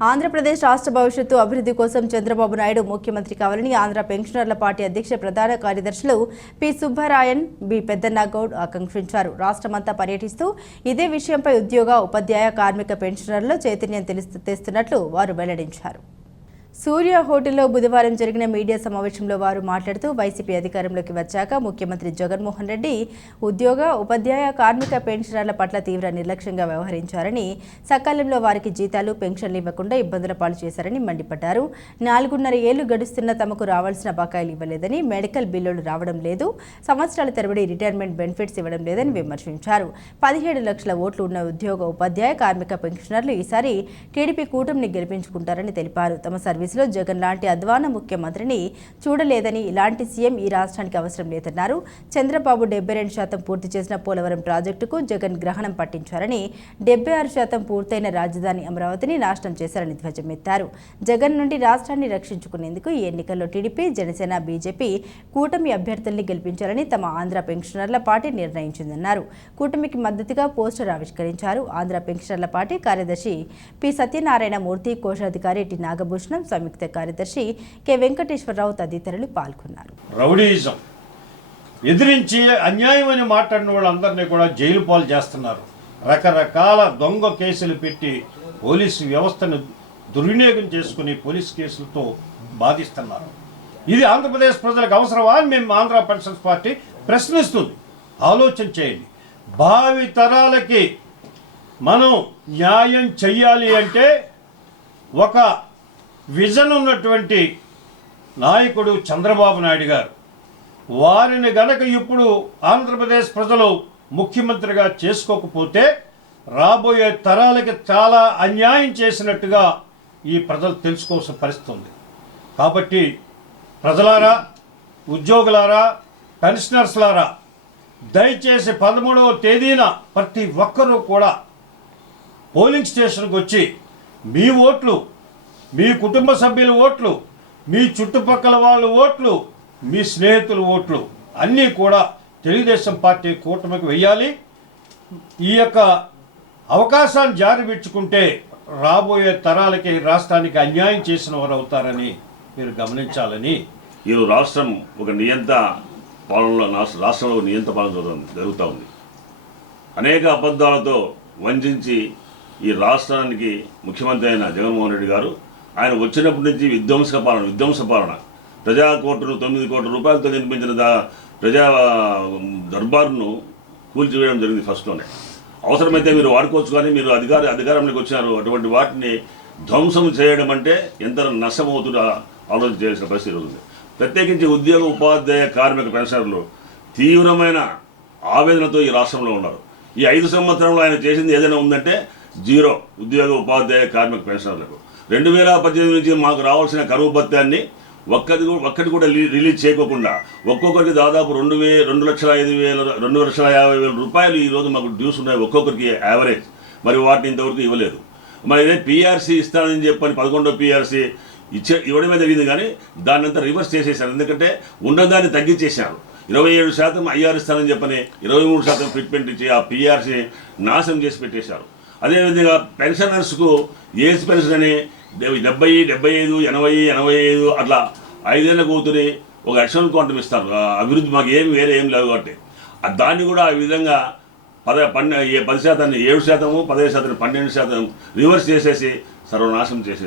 ఆంధ్రప్రదేశ్ రాష్ట్ర భవిష్యత్తు అభివృద్ధి కోసం చంద్రబాబు నాయుడు ముఖ్యమంత్రి కావాలని ఆంధ్ర పెన్షనర్ల పార్టీ అధ్యక్ష ప్రధాన కార్యదర్శులు పి సుబ్బరాయన్ బి పెద్దన్నగౌడ్ ఆకాంక్షించారు. రాష్ట్రమంతా పర్యటిస్తూ ఇదే విషయంపై ఉద్యోగ ఉపాధ్యాయ కార్మిక పెన్షనర్లు చైతన్యం తెలుస్తున్నట్లు తెస్తున్నట్లు వారు వెల్లడించారు. సూర్య హోటల్లో బుధవారం జరిగిన మీడియా సమావేశంలో వారు మాట్లాడుతూ వైసీపీ అధికారంలోకి వచ్చాక ముఖ్యమంత్రి జగన్మోహన్ రెడ్డి ఉద్యోగ ఉపాధ్యాయ కార్మిక పెన్షనర్ల పట్ల తీవ్ర నిర్లక్ష్యంగా వ్యవహరించారని సకాలంలో వారికి జీతాలు పెన్షన్లు ఇవ్వకుండా ఇబ్బందుల పాలు చేశారని మండిపడ్డారు. నాలుగున్నర ఏళ్ళు గడుస్తున్న తమకు రావాల్సిన బకాయిలు ఇవ్వలేదని మెడికల్ బిల్లులు రావడం లేదు సంవత్సరాల తరబడి రిటైర్మెంట్ బెనిఫిట్స్ ఇవ్వడం లేదని విమర్శించారు. పదిహేడు లక్షల ఓట్లు ఉన్న ఉద్యోగ ఉపాధ్యాయ కార్మిక పెన్షనర్లు ఈసారి టీడీపీ కూటమిని గెలిపించుకుంటారని తెలిపారు. తమ సర్వీసులో జగన్ లాంటి అధ్వాన ముఖ్యమంత్రిని చూడలేదని ఇలాంటి సీఎం ఈ రాష్ట్రానికి అవసరం లేదన్నారు. చంద్రబాబు డెబ్బై రెండు శాతం పూర్తి చేసిన పోలవరం ప్రాజెక్టుకు జగన్ గ్రహణం పట్టించారని డెబ్బై ఆరు శాతం పూర్తయిన రాజధాని అమరావతిని నాశనం చేశారని ధ్వజమెత్తారు. జగన్ నుండి రాష్ట్రాన్ని రక్షించుకునేందుకు ఈ ఎన్నికల్లో టీడీపీ జనసేన బీజేపీ కూటమి అభ్యర్థుల్ని గెలిపించాలని తమ ఆంధ్ర పెన్షనర్ల పార్టీ నిర్ణయించిందన్నారు. కూటమికి మద్దతుగా పోస్టర్ ఆవిష్కరించారు. ఆంధ్ర పెన్షనర్ల పార్టీ కార్యదర్శి పి. సత్యనారాయణ మూర్తి కోశాధికారి టి. నాగభూషణం సంయుక్త కార్యదర్శి కె వెంకటేశ్వరరావు తదితరులు పాల్గొన్నారు. రౌడీజం. ఎదిరించి అన్యాయమని మాట్లాడిన వాళ్ళందరినీ కూడా జైలు పాలు చేస్తున్నారు. రకరకాల దొంగ కేసులు పెట్టి పోలీసు వ్యవస్థను దుర్వినియోగం చేసుకుని పోలీస్ కేసులతో బాధిస్తున్నారు. ఇది ఆంధ్రప్రదేశ్ ప్రజలకు అవసరమా అని మేము ఆంధ్ర పెన్షన్స్ పార్టీ ప్రశ్నిస్తుంది. ఆలోచన చేయండి. భావి తరాలకి మనం న్యాయం చెయ్యాలి అంటే ఒక విజన్ ఉన్నటువంటి నాయకుడు చంద్రబాబు నాయుడు గారు. వారిని గనక ఇప్పుడు ఆంధ్రప్రదేశ్ ప్రజలు ముఖ్యమంత్రిగా చేసుకోకపోతే రాబోయే తరాలకి చాలా అన్యాయం చేసినట్టుగా ఈ ప్రజలు తెలుసుకోవాల్సిన పరిస్థితి ఉంది. కాబట్టి ప్రజలారా ఉద్యోగులారా పెన్షనర్స్లారా దయచేసి పదమూడవ తేదీన ప్రతి ఒక్కరూ కూడా పోలింగ్ స్టేషన్కి వచ్చి మీ ఓట్లు మీ కుటుంబ సభ్యుల ఓట్లు మీ చుట్టుపక్కల వాళ్ళ ఓట్లు మీ స్నేహితుల ఓట్లు. అన్నీ కూడా తెలుగుదేశం పార్టీ కూటమికి వెయ్యాలి. ఈ యొక్క అవకాశాన్ని జారిపించుకుంటే రాబోయే తరాలకి రాష్ట్రానికి అన్యాయం చేసిన వారు అవుతారని మీరు గమనించాలని. ఈ రాష్ట్రం ఒక నియంత పాలనలో రాష్ట్రంలో నియంత పాలన జరుగుతూ ఉంది. అనేక అబద్ధాలతో వంచి ఈ రాష్ట్రానికి ముఖ్యమంత్రి అయిన జగన్మోహన్ రెడ్డి గారు ఆయన వచ్చినప్పటి నుంచి విధ్వంస పాలన విధ్వంస పాలన. ప్రజా కోట్లు తొమ్మిది కోట్ల రూపాయలతో నిర్మించిన దా ప్రజా దర్బార్ను కూల్చివేయడం జరిగింది ఫస్ట్లోనే. అవసరమైతే మీరు వాడుకోవచ్చు కానీ మీరు అధికార అధికారంలోకి వచ్చినారు. అటువంటి వాటిని ధ్వంసం చేయడం అంటే ఎంత నష్టమవుతుందో ఆలోచన చేయాల్సిన పరిస్థితి ఉంది. ప్రత్యేకించి ఉద్యోగ ఉపాధ్యాయ కార్మిక పెన్షనర్లు తీవ్రమైన ఆవేదనతో ఈ రాష్ట్రంలో ఉన్నారు. ఈ ఐదు సంవత్సరంలో ఆయన చేసింది ఏదైనా ఉందంటే జీరో ఉద్యోగ ఉపాధ్యాయ కార్మిక పెన్షనర్లకు. రెండు వేల పద్దెనిమిది నుంచి మాకు రావాల్సిన కరువు భత్యాన్ని ఒక్కటి కూడా ఒక్కటి కూడా రిలీజ్ చేయకోకుండా ఒక్కొక్కరికి దాదాపు రెండు వే రెండు లక్షల ఐదు వేల రెండు లక్షల యాభై వేల రూపాయలు ఈరోజు మాకు డ్యూస్ ఉన్నాయి ఒక్కొక్కరికి యావరేజ్. మరి వాటిని ఇంతవరకు ఇవ్వలేదు. మరి ఇదే పీఆర్సీ ఇస్తానని చెప్పని పదకొండో పీఆర్సీ ఇచ్చే ఇవ్వడమే జరిగింది కానీ దాన్ని అంతా రివర్స్ చేసేసారు ఎందుకంటే ఉన్నదాన్ని తగ్గించేశారు. ఇరవై ఏడు శాతం ఐఆర్ ఇస్తానని చెప్పని ఇరవై మూడు శాతం ఫిట్మెంట్ ఇచ్చి ఆ పీఆర్సీ నాశనం చేసి పెట్టేశారు. అదేవిధంగా పెన్షనర్స్కు ఏజ్ పెన్షన్ అని డెబ్బై డెబ్బై ఐదు ఎనభై ఎనభై ఐదు అట్లా ఐదేళ్ళ కూతురి ఒక లక్షల క్వాంటం ఇస్తారు. అభివృద్ధి మాకు ఏమి వేరే ఏం లేవు కాబట్టి. దాన్ని కూడా ఆ విధంగా పద పన్నె ఏ పది శాతాన్ని ఏడు శాతము పదిహేను శాతం పన్నెండు శాతం రివర్స్ చేసేసి సర్వనాశనం చేసేసారు